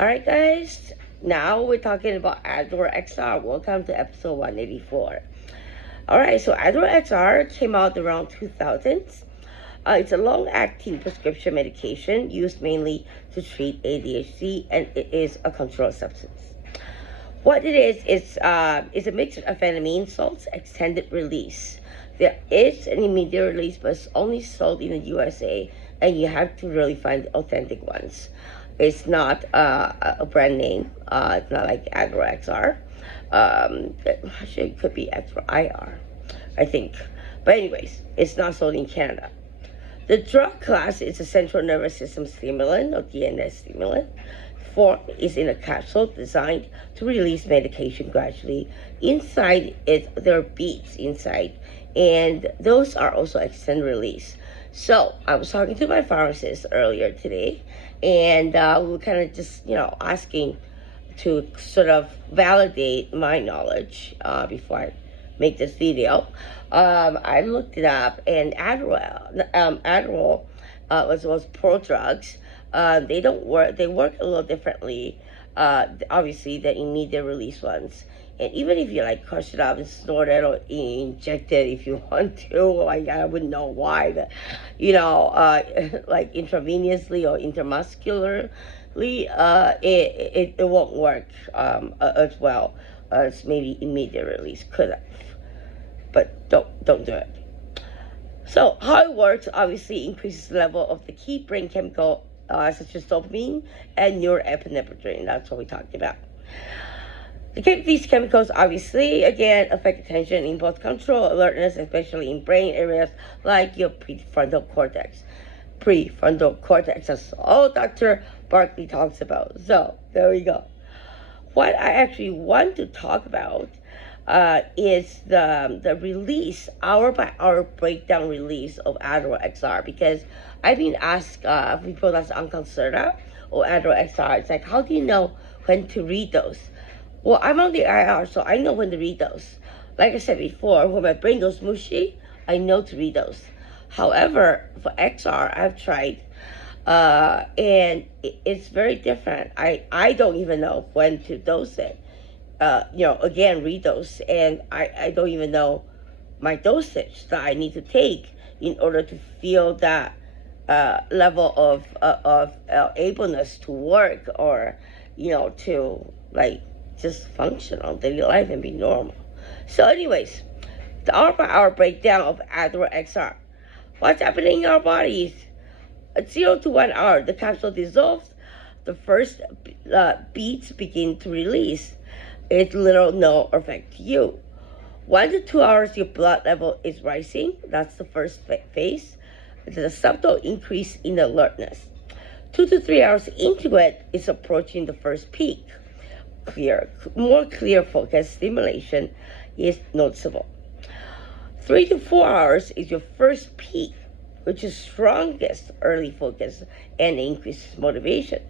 Alright guys, now we're talking about Adderall XR. Welcome to episode 184. Alright, so Adderall XR came out around 2000s. It's a long-acting prescription medication used mainly to treat ADHD, and it is a controlled substance. What it is, it's a mix of amphetamine salts, extended release. There is an immediate release, but it's only sold in the USA, and you have to really find the authentic ones. It's not a brand name. It's not like Adderall XR. Actually, it could be Adderall IR, I think. But anyways, it's not sold in Canada. The drug class is a central nervous system stimulant, or DNS stimulant. Form is in a capsule designed to release medication gradually. Inside it, there are beads inside, and those are also extended release. So I was talking to my pharmacist earlier today, and we were kind of just, asking to sort of validate my knowledge before I make this video. I looked it up, and Adderall was pro drugs. They don't work. They work a little differently. Obviously, the immediate release ones. And even if you crush it up and snort it or inject it if you want to, I wouldn't know why, but intravenously or intramuscularly, it won't work as well as maybe immediate release could have. But don't do it. So how it works obviously increases the level of the key brain chemical such as dopamine and norepinephrine. That's what we talked about. These chemicals obviously, again, affect attention in both control, alertness, especially in brain areas like your prefrontal cortex. Prefrontal cortex, that's all Dr. Barkley talks about. So, there we go. What I actually want to talk about is the release, hour by hour breakdown release of Adderall XR, because I've been asked people that's on Concerta or Adderall XR, it's like, how do you know when to read those? Well, I'm on the IR, so I know when to read those. Like I said before, when my brain goes mushy, I know to read those. However, for XR, I've tried, and it's very different. I don't even know when to dose it. Again, read those, and I don't even know my dosage that I need to take in order to feel that level of ableness to work, or to just function on daily life and be normal. So anyways, the hour by hour breakdown of Adderall XR. What's happening in our bodies? At 0 to 1 hour, the capsule dissolves. The first beads begin to release. It's little no effect to you. 1 to 2 hours, your blood level is rising. That's the first phase. There's a subtle increase in alertness. 2 to 3 hours into it, it's approaching the first peak. More clear focus stimulation is noticeable. 3 to 4 hours is your first peak, which is strongest early focus and increases motivation.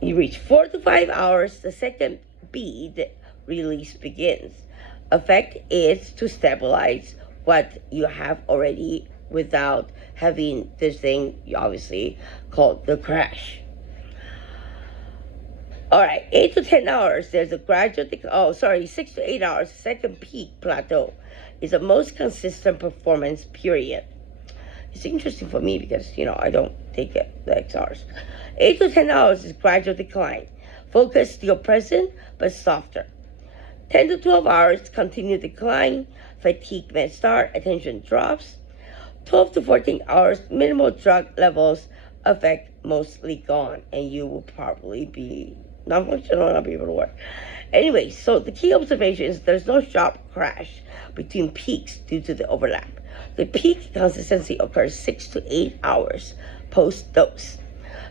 You reach 4 to 5 hours, the second bead release begins. Effect is to stabilize what you have already without having this thing, obviously, called the crash. All right, 8 to 10 hours, there's a gradual 6 to 8 hours, second peak plateau is the most consistent performance period. It's interesting for me because, I don't take the XRs. 8 to 10 hours is gradual decline. Focus still present, but softer. 10 to 12 hours, continued decline. Fatigue may start, attention drops. 12 to 14 hours, minimal drug levels, effect mostly gone, and you will probably be non-functional, not be able to work. Anyway, so the key observation is there's no sharp crash between peaks due to the overlap. The peak consistency occurs 6 to 8 hours post-dose.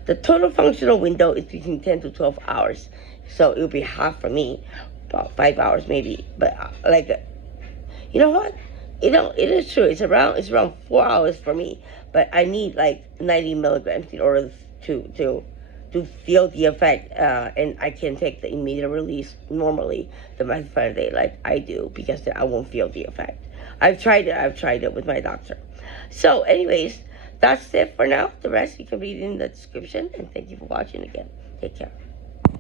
The total functional window is between 10 to 12 hours. So it will be half for me, about 5 hours maybe. But you know what? It is true. It's around 4 hours for me. But I need 90 milligrams in order to feel the effect, and I can take the immediate release normally the methylphenidate like I do, because then I won't feel the effect. I've tried it with my doctor. So anyways, that's it for now. The rest you can read in the description, and thank you for watching again. Take care.